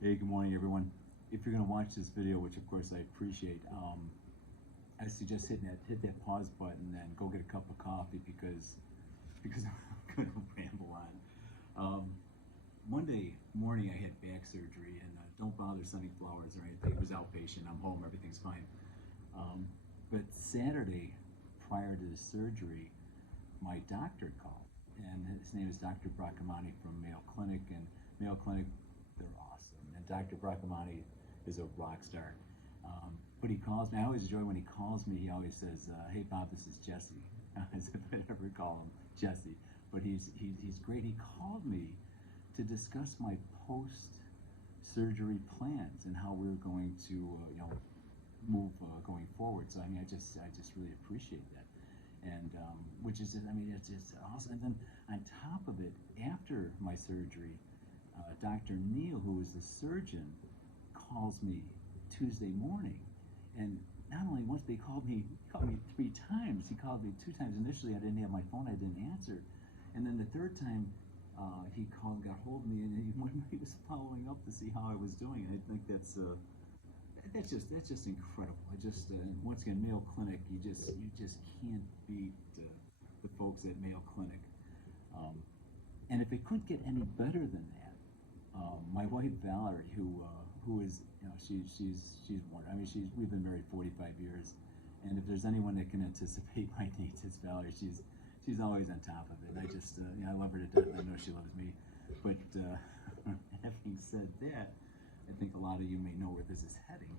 Hey, good morning, everyone. If you're going to watch this video, which of course I appreciate, I suggest hit that pause button and go get a cup of coffee because I'm going to ramble on. Monday morning I had back surgery, and don't bother sending flowers or anything. It was outpatient. I'm home. Everything's fine. But Saturday, prior to the surgery, my doctor called, and his name is Dr. Bracamonte from Mayo Clinic, and Mayo Clinic, they're awesome. And Dr. Bracamonte is a rock star. But he calls me. I always enjoy when he calls me. He always says, "Hey Bob, this is Jesse," as if I'd ever call him Jesse. But he's great. He called me to discuss my post-surgery plans and how we're going to, move going forward. So I mean, I just really appreciate that. And which is, I mean, it's awesome. And then on top of it, after my surgery, Dr. Neal, who is the surgeon, calls me Tuesday morning, and not only once, but he called me 3 times. He called me 2 times. Initially, I didn't have my phone, I didn't answer, and then the third time, he called, got hold of me, and he was following up to see how I was doing. And I think that's just incredible. I just once again, Mayo Clinic, you just can't beat the folks at Mayo Clinic. And if it couldn't get any better than that, my wife Valerie, who is, she's one. I mean, we've been married 45 years, and if there's anyone that can anticipate my needs, it's Valerie. She's always on top of it. I love her to death. I know she loves me. But having said that, I think a lot of you may know where this is heading.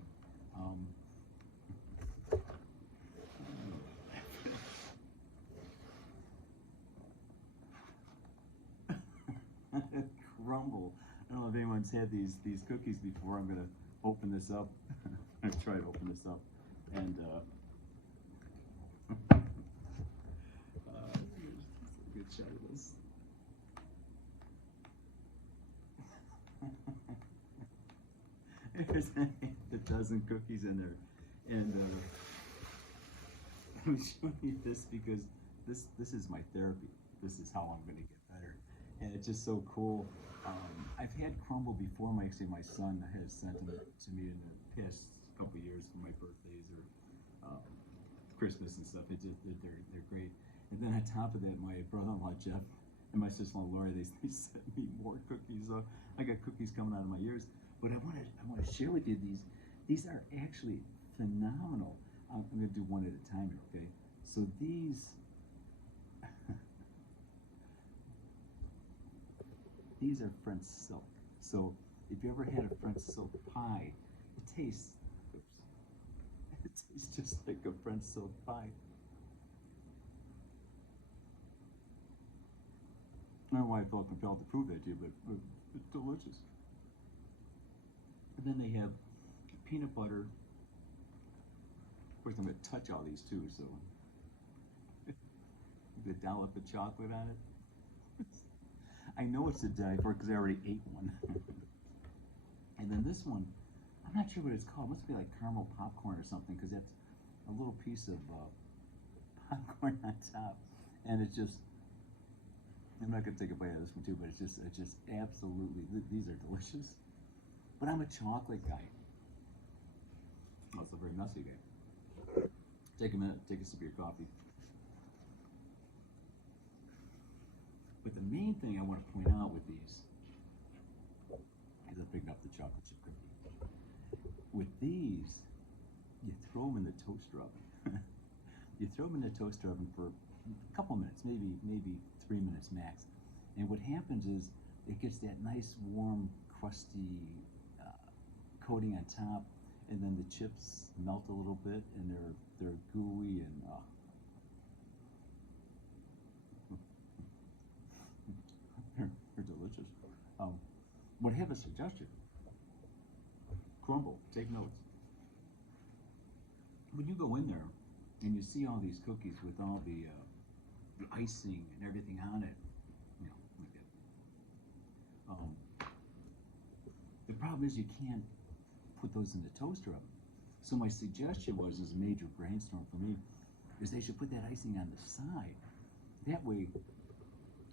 Crumble. I don't know if anyone's had these cookies before. I'm gonna open this up. I'm gonna try to open this up, and here's a good shot of this. There's a dozen cookies in there, and I'm showing you this because this is my therapy. This is how I'm going to get better, and it's just so cool. I've had crumble before. My son has sent them to me in the past couple of years for my birthdays or Christmas and stuff. They're great. And then on top of that, my brother-in-law Jeff and my sister-in-law Lori, they sent me more cookies. So I got cookies coming out of my ears. But I want to share with you these are actually phenomenal. I'm going to do one at a time here, okay? So these are French silk. So if you ever had a French silk pie, it tastes just like a French silk pie. I don't know why I felt compelled to prove that to you, but it's delicious. And then they have peanut butter. Of course, I'm going to touch all these too, so the dollop of chocolate on it. I know it's a die for because I already ate one. And then this one, I'm not sure what it's called. It must be like caramel popcorn or something, because that's a little piece of popcorn on top, and it's just. I'm not going to take a bite of this one too, but it's just absolutely. These are delicious. But I'm a chocolate guy. Also a very messy guy. Take a minute, take a sip of your coffee. But the main thing I want to point out with these is I'm picking up the chocolate chip cookie. With these, you throw them in the toaster oven. You throw them in the toaster oven for a couple minutes, maybe 3 minutes max. And what happens is it gets that nice, warm, crusty coating on top, and then the chips melt a little bit, and they're gooey and they're delicious. But I have a suggestion. Crumble, take notes. When you go in there and you see all these cookies with all the icing and everything on it, like that. The problem is you can't put those in the toaster oven. So my suggestion was, as a major brainstorm for me, is they should put that icing on the side. That way,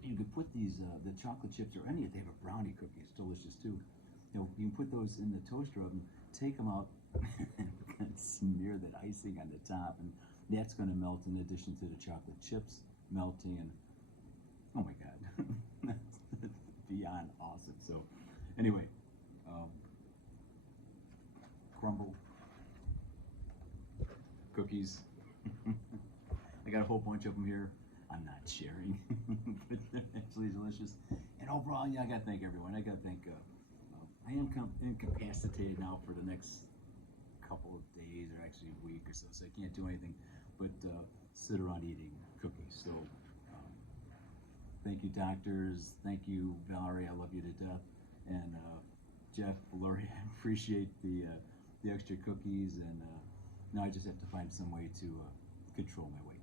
you could put these the chocolate chips or any. They have a brownie cookie. It's delicious too. you can put those in the toaster oven, take them out, and smear that icing on the top, and that's going to melt in addition to the chocolate chips melting, and oh my god, that's beyond awesome. So anyway, crumble cookies. I got a whole bunch of them here. I'm not sharing, but they're absolutely delicious. And overall, yeah, I got to thank everyone. I got to thank, I am incapacitated now for the next couple of days, or actually a week or so, so I can't do anything but sit around eating cookies. So thank you, doctors. Thank you, Valerie. I love you to death. And Jeff, Lori, I appreciate the extra cookies. And now I just have to find some way to control my weight.